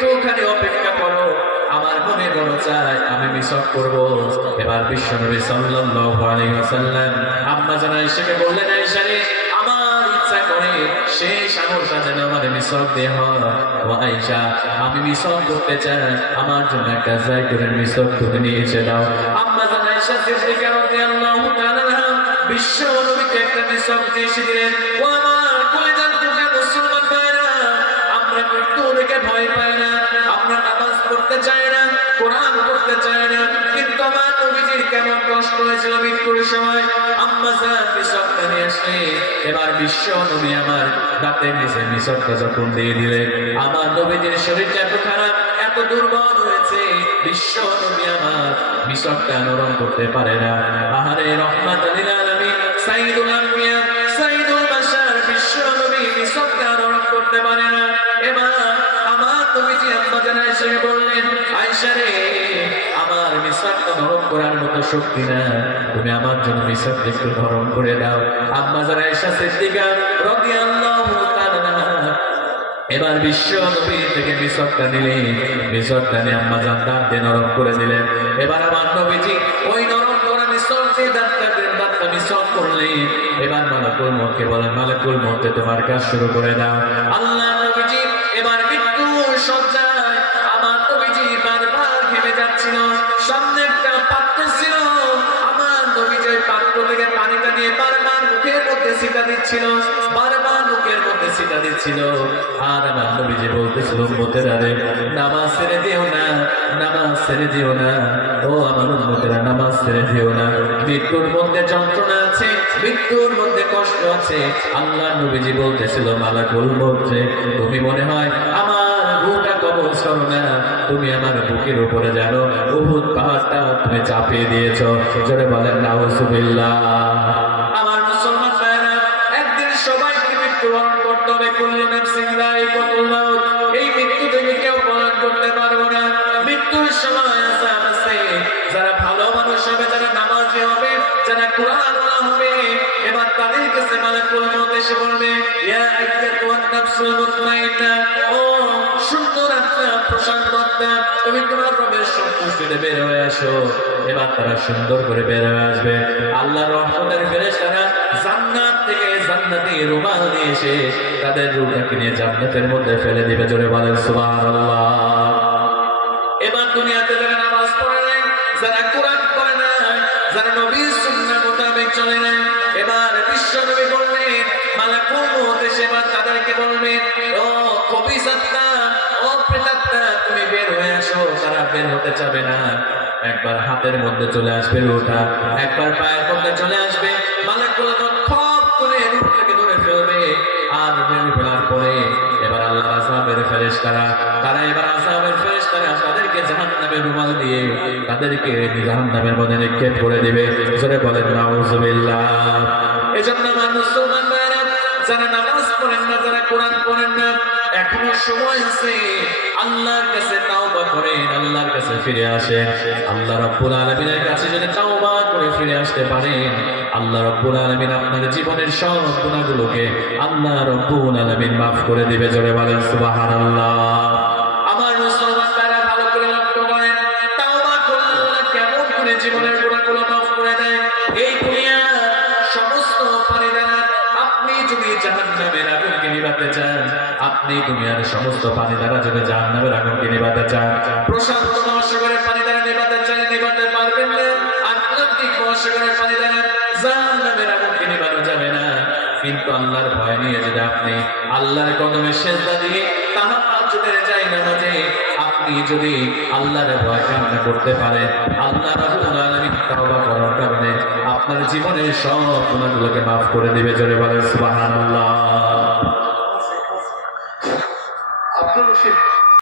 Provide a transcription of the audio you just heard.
একটুখানি অপেক্ষা করো। আমার মনে বড় চায়, আমি মিসক করব। এবার বিশ্বনবী সাল্লাল্লাহু আলাইহি ওয়াসাল্লাম আম্মা জানা হিসেবে বললেন, আয়েশারে, আমার ইচ্ছা করে যেন আমার দেহ ও আয়েশা, আমি করতে চাই। আমার জন্য একটা তুমি নিয়ে এসে দাও। আম্মা জানা আয়েশা সিদ্দিকা রাদিয়াল্লাহু তাআলা বিশ্ব নবীকে একটা দিয়ে দিলেন, ও আমার জানতে মৃত্যু ভয় পাই না। আমরা নামাজ পড়তে চাই না, কোরআন পড়তে চাই না। কিন্তু আমার নবীজির কেমন কষ্ট হয়েছিল মৃত্যুর সময়। আম্মা জান মিশকটা নিয়ে আসলে, এবার বিশ্ব নবী আমার দাঁতের নিচে মিশকটা যখন দিয়ে দিলে, আমার নবীজির শরীরটা এত খারাপ, এত দুর্বল হয়েছে, বিশ্ব নবী আমার মিশকটা নরম করতে পারে না। আহারে রহমাত আলিল আলামিন, সাইদুল আম্বিয়া, সাইদুল বাশার, বিশ্ব নবী মিশকটা নরম করতে পারে না। বললেন আমার করার মতো শক্তি না। তুমি আমার জন্য একটু করে দাও। তাআলা এবার বিশ্ব নবী থেকে নিয়ে আম্মা দাঁত দিয়ে নরম করে দিলেন। এবার আমার নবীজি ওই নরম করা দাঁতটা দাঁতটা এবার মালাকুল মতকে বলেন, মালাকুল মতকে তোমার কাজ শুরু করে দাও। আল্লাহ নবীজি এবার মৃত্যু বারবার ঘেমে সামনে একটা পাত্র ছিল? আমার নবীজি ওই পাত্র থেকে পানিটা নিয়ে বারবার মুখের মধ্যে সিটা দিচ্ছিল, বারবার মুখের মধ্যে সিটা দিচ্ছিল। আর আমার নবীজি বলতেছিল, উম্মতের আরে নামাজ ছেড়ে দিও না, নামাজ ছেড়ে দিও না। ও আমার উম্মতেরা, নামাজ ছেড়ে দিও না। মৃত্যুর মধ্যে যন্ত্রণা আছে, মৃত্যুর মধ্যে কষ্ট আছে। আল্লাহ নবীজি বলতেছিল, মালাকুল মধ্যে তুমি মনে হয় আমার বুকটা কবল করো না। তুমি আমার বুকের উপরে জানো উহুদ পাহাড়টা তুমি চাপিয়ে দিয়েছ। জোরে বলেন হবে। না। মৃত্যুর যারা কোরআন হবে এবার তাদের কাছে মালাকুল মউত এসে বলবে, ইয়া আইয়াতুন নাফসুল ও সুন্দর আত্মা প্রশান্ত আত্মা তুমি তোমার প্রবেশ সন্তুষ্টিতে বের হয়ে আসো এবার তারা সুন্দর করে বের হয়ে আসবে। আল্লাহর রহমতের ফেরেশতারা জান্নাত থেকে জান্নাতি রুমাল নিয়ে এসে তাদের রূহটাকে নিয়ে জান্নাতের মধ্যে ফেলে দিবে। জোরে বলেন, সুবহানাল্লাহ। এবার দুনিয়াতে যারা নামাজ পড়ে নাই, যারা কোরআন পড়ে নাই, যারা নবীর সুন্নাহ মোতাবেক চলে নাই, এবার বিশ্ব নবী বললেন, মালাকুল মউত এসে এবার তাদেরকে বলবেন ও কবিস আত্মা ও প্রেতাত্মা, তুমি বের হয়ে আসো, তারা বের হতে চাবে না। একবার হাতের মধ্যে চলে আসবে রুটা, একবার পায়ের মধ্যে চলে আসবে। মালাকুল খপ করে রূপটাকে ধরে ফেলবে। আর ধরে ফেলার পরে এবার আল্লাহ আসামের ফেরেশতারা, তারা এবার আসামের ফেরেশতারা তাদেরকে জাহান্নামের রুমাল দিয়ে তাদেরকে জাহান্নামের মধ্যে নিক্ষেপ করে দিবে। জোরে বলেন, নাউজুবিল্লাহ। এজন্য মানুষ মুসলমান যারা নামাজ পড়েন না, যারা কোরআন পড়েন না, এখনও সময় আছে। আল্লাহর কাছে তাওবা করেন, আল্লাহর কাছে ফিরে আসেন। আল্লাহ রাব্বুল আলামিনের কাছে যদি তাওবা করে ফিরে আসতে পারেন, আল্লাহ রাব্বুল আলামিন আপনার জীবনের সব গুনাহগুলোকে আল্লাহ রাব্বুল আলামিন maaf করে দিবে, জোরে বলেন সুবহানাল্লাহ। জাহান্নামের আগুনকে নিভাতে চান। আপনি দুনিয়ার সমস্ত পানি দ্বারা যদি জাহান্নামের আগুনকে নিভাতে চান। প্রশান্ত মহাসাগরের পানি দ্বারা নিভাতে চান, নিভাতে পারবেন না। আটলান্টিক মহাসাগরের পানি দ্বারা জাহান্নামের আগুনকে নিভানো যাবে না। কিন্তু আল্লাহর ভয় নিয়ে যদি আপনি আল্লাহর কদমে সেজদা দিয়ে তাহাজ্জুদের যাই নামাজে, আপনি যদি আল্লাহর ভয় কামনা করতে পারেন, আল্লাহ রাব্বুল আলামিন তাওবা করার কারণে জীবনে সব গুণাগুলোকে মাফ করে দিবে জোরে বলে সুবাহ আপনার